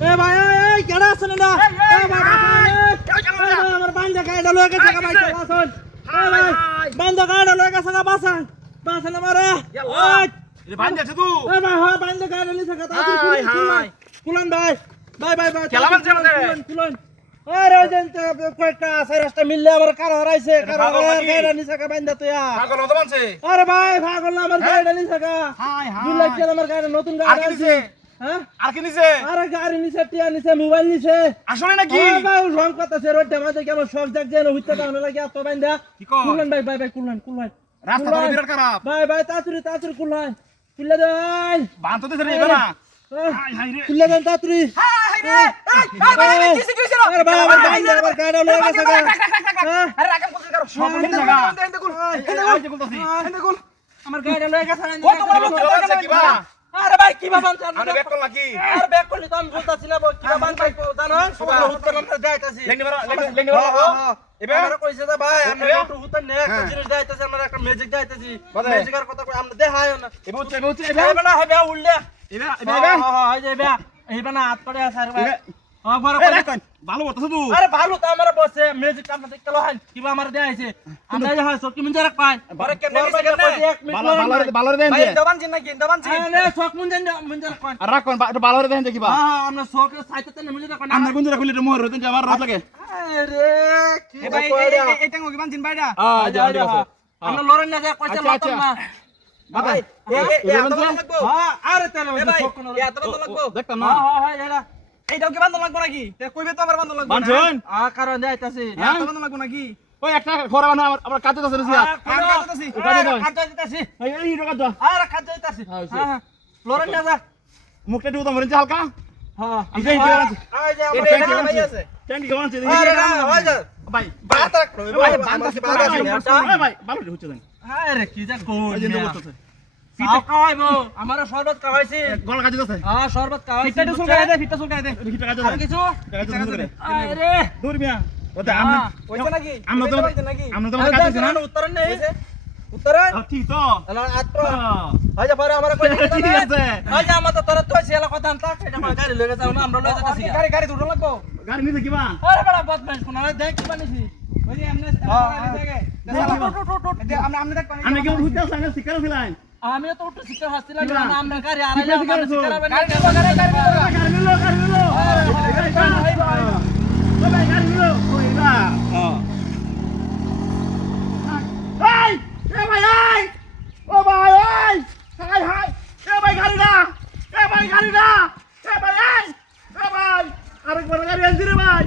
এ ভাই এই কেডা আছেন না এ ভাই আমার বান্দা গাড়িটা লয়ে গেছে ভাই চলাছন এ ভাই বান্দা গাড়িটা লয়ে গেছে বাসান বাসান আমারে এ বান্দা আছে তুই এ ভাই হ্যাঁ বান্দা গাড়িটা নিছে কথা কুলান ভাই ভাই ভাই ভাই খেলা মানছে আমাদের কুলান আরে ওজন কয়টা আছে রাস্তা মিললে আমার কার হারাইছে কার গাড়িটা নিছে কা বান্দা তুই পাগল হতে মানছে আরে ভাই পাগল না আমার গাড়িটা নিছে কা হাই হাই 2 লাখ টাকা আমার গাড়িটা নতুন গাড়ি আছে হ্যাঁ আর কি নিছে আরে গাড়ি নিছে টিয়া নিছে মোবাইল নিছে আসলে নাকি ভাই রং কথা সে রোড আমাদের কেমন শক জাগ যেন হইতে কারণ লাগে এত বান্দা কুলন ভাই ভাই ভাই কুলন রাস্তা তো বিরাট খারাপ ভাই ভাই তাড়াতাড়ি কুলন কুললে দেন বান্ত তো রে এবার হাই হাই রে কুললে দেন তাড়াতাড়ি হাই হাই রে কিসে কিসে আরে ভাই আমার বান্দা আবার গাড়ি লয়ে গেছে আরে রাখাম কোথায় কারো সব নিতে লাগা এন্ড কুল এন্ড কুল আমার গাড়ি লয়ে গেছে ও তোমার লোক আছে কি বা আরে ভাই কি বাবান আমরা ব্যাক করলা কি আরে ব্যাক করলি তো আমি বলতাছি না কি বাবান ভাই জানো সব হুতন আমরা যাইতাছি লেঙ্গি মারা এবার আমরা কইছে দা ভাই আমরা একটু হুতন নে একটা জিনিস যাইতাছি আমরা একটা ম্যাজিক যাইতাছি ম্যাজিকের কথা কই আমরা দেখায়ও না এবার না হবে উল্লে এবার না হাত পড়ে আছে আরে ভাই ভালো বলতেছ তুই আরে ভালো তো আমার বসে ম্যাজিক আমরা দেখতে লহাই কিবা আমার দেখাইছে আমরা যা সব কি মঞ্জার পাই আরে কেমনে ভালো দেন ভাই দবান জিন নাকি দবান জিন আরে সব মঞ্জার পাই আর রাখ কোন ভালো দেন কিবা হ্যাঁ আমরা সব সাইতে তে মঞ্জার পাই আমরা গুঞ্জরা খুলি রে মোহর হতেন যাবার রাত লাগে আরে কি ভাই এটা কি বানজিন ভাইডা আমরা লড়ন না যা কইছে লড়তাম না ভাই এত লাগবো হ্যাঁ আরে তাহলে সব কোন এত লাগবো দেখতাম না হ্যাঁ এরা এইটাও কি বান্দা লাগবো নাকি তে কইবে তো আবার বান্দা লাগবো বানছুন কারণ যাইতাছি এত বান্দা লাগবো নাকি ওই একটা খরা বানা আমরা কাজে যাচ্ছে রে কাজে যাইতাছি এই টাকা দাও আরে কাজে যাইতাছি হ্যাঁ লড়ন না যা মুখটা দিও তো মরে হালকা হ্যাঁ এই যে এই যে আমার ভাই আছে ট্যাঙ্কি কেমন আছে আরে না হয় যা ভাই বাত রাখো ভাই ভাই ভালো হচ্ছে দেন আরে কি যা কোন এই যে বলতেছে পিঠা খাওয়াইবো আমারও শরবত খাওয়াইছি গলা কাজে যাচ্ছে হ্যাঁ শরবত খাওয়াইছি পিঠা সুলকায় দে পিঠা সুলকায় দে পিঠা কাজে আর কিছু দে আরে দূর মিয়া ওটা আমরা কইছে নাকি আমরা তো নাকি আমরা তো কাজে না উত্তর নেই উত্তর ঠিক তো এলা আত্র আজ পরে আমরা কই ঠিক আছে আজ আমরা তো তোরা তো এলা কথা আনতা এটা আমার গাড়ি লয়ে যাও না আমরা লয়ে যাচ্ছি গাড়ি দুটো লাগবো গাড়ি নিতে কিবা আরে বড় বদমাইশ কোন দেখ কি বানিছি ওই যে আমনে আমরা দেখ পানি আমি কেউ হুইতে আছে শিকার ফিলাই আমি তো উঠে শিকার হাসছিলাম না আমরা গাড়ি আড়াইলে আমরা শিকার হবে না গাড়ি নিলো গাড়ি নিলো ওই না এই এ ভাই এই ও ভাই এই হাই হাই এ ভাই গাড়ি না এ ভাই গাড়ি না এ ভাই এই এ ভাই আরেকবার গাড়ি আনছি রে ভাই